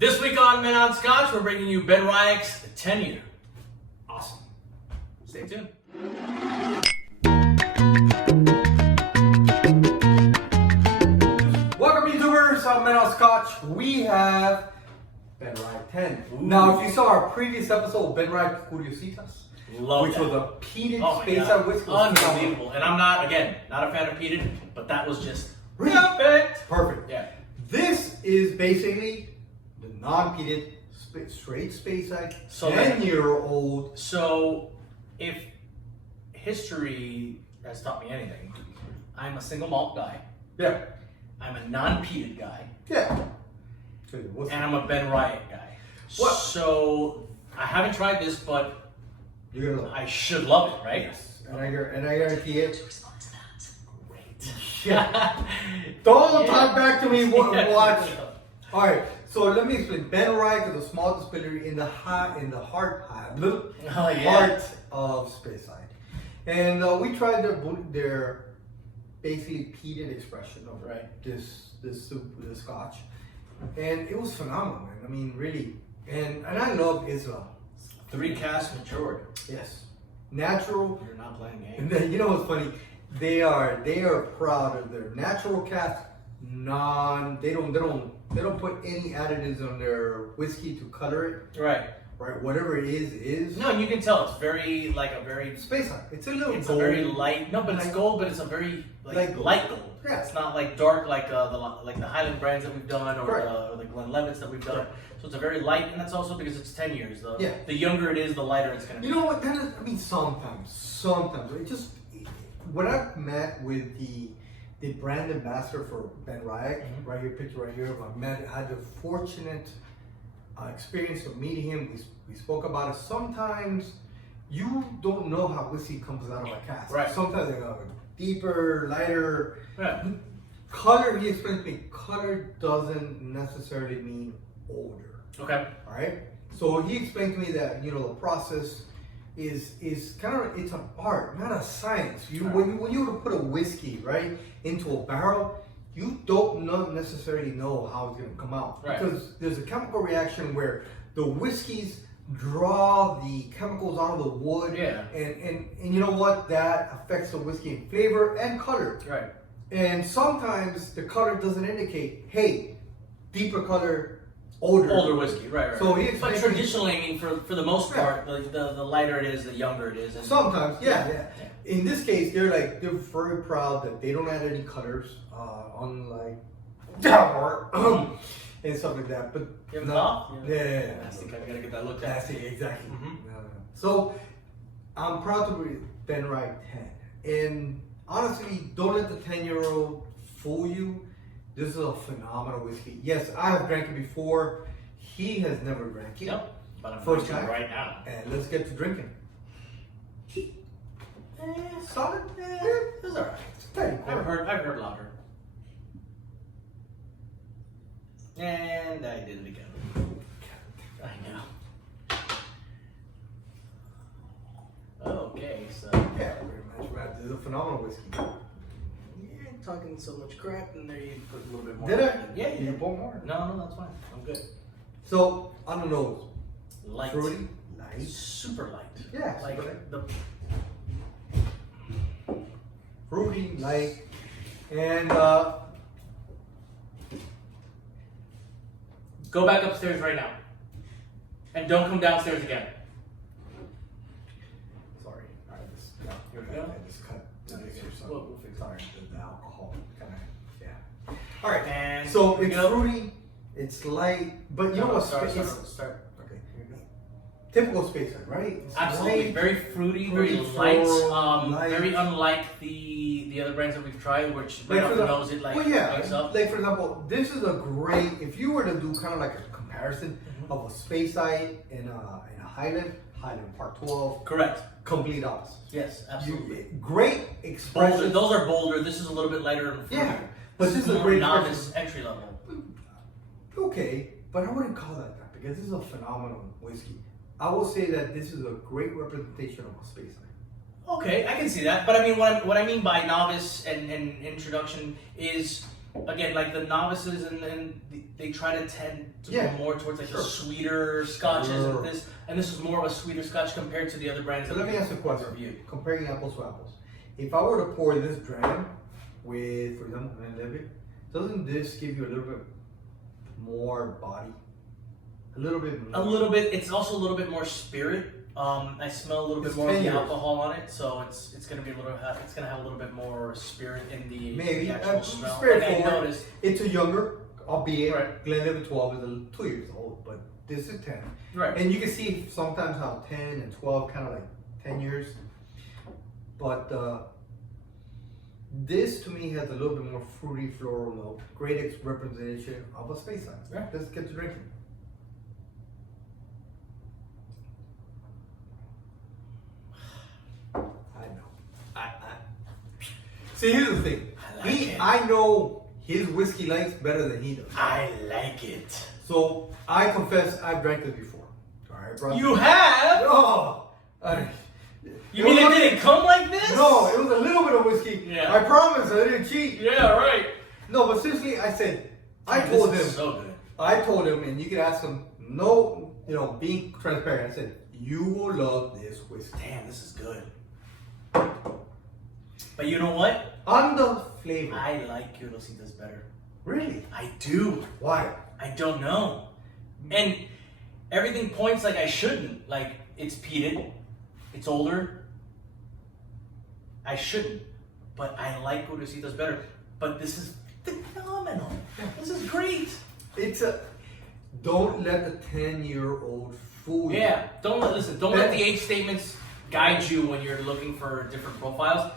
This week on Yr Scotch, we're bringing you BenRiach's 10-year. Awesome. Stay tuned. Welcome YouTubers on Yr Scotch. We have BenRiach 10. Ooh. Now, if you saw our previous episode, BenRiach Curiositas, which was a peated space-out whiskey. Unbelievable. And I'm not a fan of peated, but that was just perfect. Perfect. Yeah. This is basically the non-peated, straight space-out, 10-year-old. So, if history has taught me anything, I'm a single malt guy. Yeah. I'm a non-peated guy. Yeah. And I'm a BenRiach guy. What? So, I haven't tried this, but You're gonna love it. I should love it, right? Yes. And I guarantee it. Great. Yeah. Don't talk back to me. Watch. All right. So let me explain. BenRiach is a small distillery in the heart of Speyside, and we tried their basically peated expression of this Scotch, and it was phenomenal, man. I mean, really, and I love Isla. 3 casks matured. Yes, natural. You're not playing games. And then, you know what's funny? They are proud of their natural cask. They don't put any additives on their whiskey to color it. Right. Right. Whatever it is. No, you can tell it's very a very Speyside. It's a little. It's gold. a very light. No, but it's gold, but it's a very light gold. Yeah. It's not like dark like the Highland brands that we've done or the Glenlivets that we've done. Right. So it's a very light, and that's also because it's 10 years. The younger it is, the lighter it's gonna be. You know what? Sometimes it just when I've met with the brand ambassador for BenRiach, right here, picture right here. I had the fortunate experience of meeting him. We spoke about it. Sometimes you don't know how whiskey comes out of a cask. Right. Sometimes they go deeper, lighter. Yeah. Color, he explained to me, color doesn't necessarily mean older. Okay. All right. So he explained to me that the process is kind of, it's an art, not a science. When you were to put a whiskey into a barrel, you don't necessarily know how it's going to come out, because there's a chemical reaction where the whiskeys draw the chemicals out of the wood, and you know what, that affects the whiskey in flavor and color. Right. And sometimes the color doesn't indicate, hey, deeper color, older whiskey. Right. So but traditionally, I mean, for the most part, the lighter it is, the younger it is. And sometimes, yeah. In this case, they're very proud that they don't add any colors, unlike and stuff like that. But yeah. I think I gotta get that looked at. That's it, exactly. So I'm proud to be BenRiach 10, and honestly, don't let the 10-year-old fool you. This is a phenomenal whiskey. Yes, I have drank it before. He has never drank it. Yep. But I'm first drinking time right now. And let's get to drinking. Solid. It's alright. I've heard louder. And I did it again. I know. Okay, so yeah, pretty much. This is a phenomenal whiskey. You're talking so much crap, and there you put a little bit more. Did I? Yeah, you put more. No, that's fine. I'm good. So on the nose, light, fruity, light, super light. Yeah, like super light. the fruity, light, and go back upstairs right now, and don't come downstairs again. Sorry, I just cut. We'll fix it. Sorry, the alcohol kind of, yeah. All right, and so it's fruity, it's light, but you know what? Start. Okay, here we go. Typical Speyside, right? It's absolutely, light, very fruity, very light, very unlike the other brands that we've tried, which right off the nose it wakes up. Like for example, this is a great, if you were to do kind of like a comparison of a Speyside and a Highland Part 12. Correct. Complete opposite. Yes, absolutely. Great expression. Those are bolder. This is a little bit lighter and fruity. Yeah, but this is a more great novice entry level. Okay, but I wouldn't call that because this is a phenomenal whiskey. I will say that this is a great representation of a Speyside. Okay, I can see that. But I mean, what I mean by novice and introduction is again, like the novices and they try to tend to go more towards like the sweeter scotches and this is more of a sweeter scotch compared to the other brands. So let me ask you a question. Comparing apples to apples, if I were to pour this dram with, for example, Glenlivet, doesn't this give you a little bit more body? A little bit more. A little bit. It's also a little bit more spirit. I smell a little bit more of the alcohol on it, so it's gonna be it's gonna have a little bit more spirit in the actual smell. Spirit forward. It's a younger, albeit Glenlivet 12 is 2 years old, but this is 10. Right. And you can see sometimes how 10 and 12 kind of like 10 years, but this to me has a little bit more fruity floral note. Great representation of a space side. Yeah. Let's get to drinking. See, here's the thing. I know his whiskey likes better than he does. I like it. So I confess, I've drank this before. All right, bro. You have? Oh. You mean it didn't come like this? No, it was a little bit of whiskey. Yeah. I promise, I didn't cheat. Yeah, right. No, but seriously, I said, I told him. So good. I told him, and you can ask him. No, being transparent. I said, you will love this whiskey. Damn, this is good. But you know what? On the flavor. I like Curiositas better. Really? I do. Why? I don't know. And everything points like I shouldn't. Like, it's peated. It's older. I shouldn't. But I like Curiositas better. But this is phenomenal. This is great. Don't let the 10-year-old fool you. Yeah. Don't let the age statements guide you when you're looking for different profiles.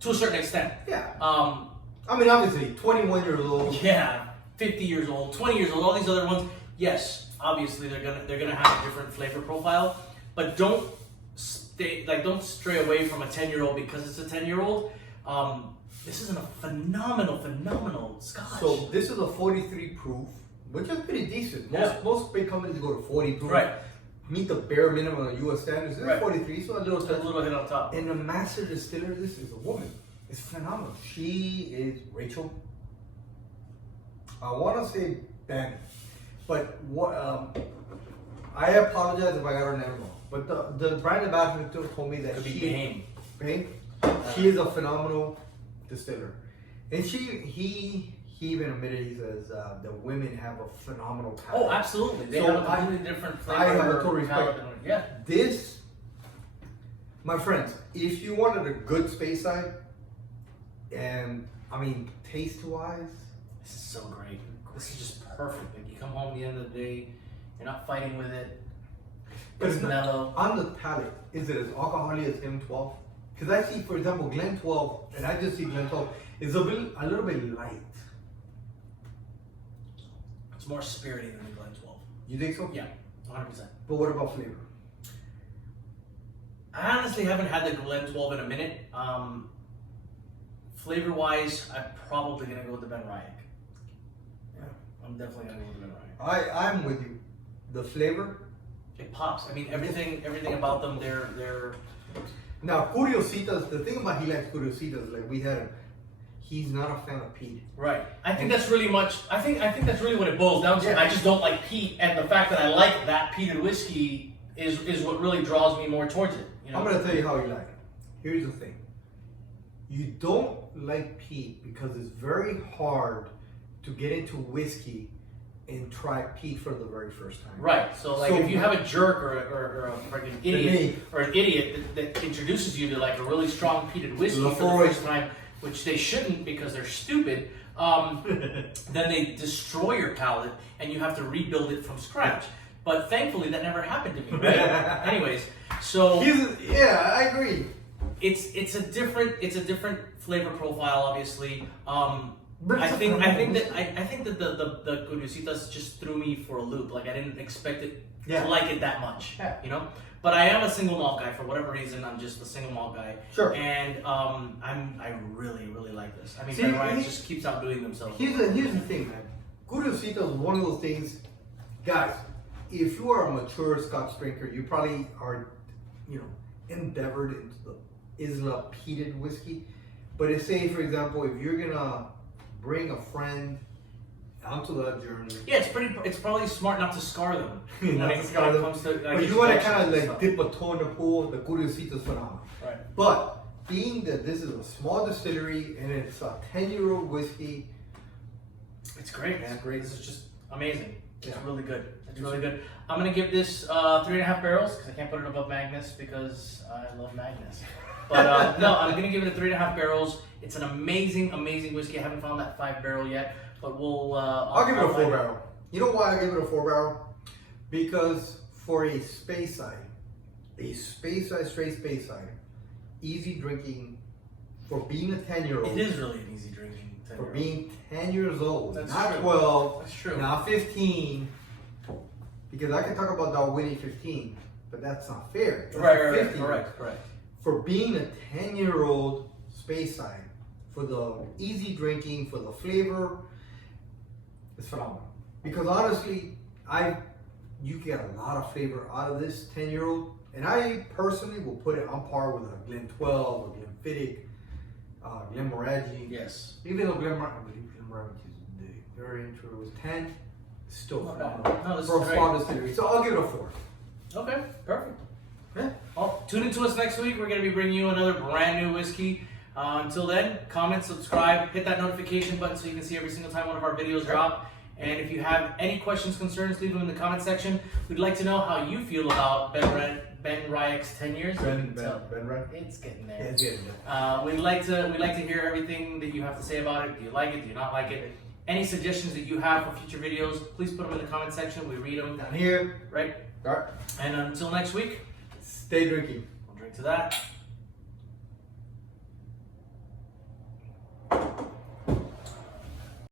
To a certain extent. Yeah. I mean, obviously, 21 years old. Yeah, 50 years old, 20 years old, all these other ones. Yes, obviously they're gonna have a different flavor profile, but don't stray away from a 10-year-old because it's a 10-year-old. This is a phenomenal scotch. So this is a 43 proof, which is pretty decent. Most big companies go to 40 proof. Right. Meet the bare minimum of U.S. standards. This is 43, so a little hit on top. And the master distiller, this is a woman. It's phenomenal. She is Rachel. I want to say Ben, but I apologize if I got her name wrong. But the brand ambassador told me that Bain. She is a phenomenal distiller, and he even admitted, he says, the women have a phenomenal palate. Oh, absolutely. They have a completely different flavor. I have a total respect. Yeah. This, my friends, if you wanted a good space side, and I mean, taste-wise, this is so great. This is just perfect. Like, you come home at the end of the day, you're not fighting with it. It's mellow. On the palate, is it as alcoholic as M12? Because I see, for example, Glen 12, and I just see Glen 12, is a little bit light. It's more spirity than the Glen 12. You think so? Yeah, 100%. But what about flavor? I honestly haven't had the Glen 12 in a minute. Flavor-wise, I'm probably gonna go with the BenRiach. Yeah, I'm definitely gonna go with the BenRiach. I'm with you. The flavor, it pops. I mean, everything about them, they're. Now, Curiositas. The thing about he likes Curiositas, like we had. He's not a fan of peat. Right. I think that's really much. I think that's really what it boils down to. Yeah. I just don't like peat, and the fact that I like that peated whiskey is what really draws me more towards it. You know? I'm gonna tell you how you like it. Here's the thing. You don't like peat because it's very hard to get into whiskey and try peat for the very first time. Right. So if you have a jerk or a freaking idiot or an idiot that introduces you to like a really strong peated whiskey for the first time, which they shouldn't because they're stupid, then they destroy your palate and you have to rebuild it from scratch. But thankfully that never happened to me, right? Anyways, so yeah, I agree. It's a different flavor profile, obviously. I think that the Curiositas just threw me for a loop. Like I didn't expect it to like it that much, you know. But I am a single malt guy for whatever reason. I'm just a single malt guy. Sure. And I really like this. I mean, BenRiach just keeps outdoing themselves. Here's the thing, man. Curiositas is one of those things, guys. If you are a mature Scotch drinker, you probably are, endeavored into the Isla peated whiskey. But say, for example, if you're gonna bring a friend onto that journey. Yeah, it's probably smart not to scar them. Not to scar them. But you want to kind of like dip a toe in the pool. The curiosito is phenomenal. Right. But being that this is a small distillery and it's a 10-year-old whiskey, it's great, man. It's great. This is just amazing. It's Yeah. really good. It's really good. I'm gonna give this 3.5 barrels because I can't put it above Magnus because I love Magnus. But no, I'm gonna give it a 3.5 barrels. It's an amazing, amazing whiskey. I haven't found that 5 barrel yet, but we'll. I'll give it a 4 barrel. You know why I give it a 4 barrel? Because for a space side, straight space side, easy drinking, for being a 10-year-old. It is really an easy drinking. For being 10 years old, That's not true. 12, That's true. not 15. Because I can talk about Dalwhinnie 15, but that's not fair. That's Right, 15. correct. For being a 10-year-old space side, for the easy drinking, for the flavor, it's phenomenal. Because honestly, you get a lot of flavor out of this 10-year-old, and I personally will put it on par with a Glen 12 or Glenfiddich, Glenmorangie. Yes. Even though Glenmorangie is very intro, it was 10, it's still Not bad. phenomenal. No, this For is a small great. distillery. So I'll give it a 4. Okay, perfect. Yeah. Well, tune into us next week. We're going to be bringing you another brand new whiskey. Until then, comment, subscribe, hit that notification button so you can see every single time one of our videos drop. And if you have any questions, concerns, leave them in the comment section. We'd like to know how you feel about BenRiach's 10 years. BenRiach? It's getting there. Yeah, it's getting there. We'd like to hear everything that you have to say about it. Do you like it? Do you not like it? Any suggestions that you have for future videos, please put them in the comment section. We read them. Down here. Right? All right. And until next week, Stay drinking. we'll drink to that.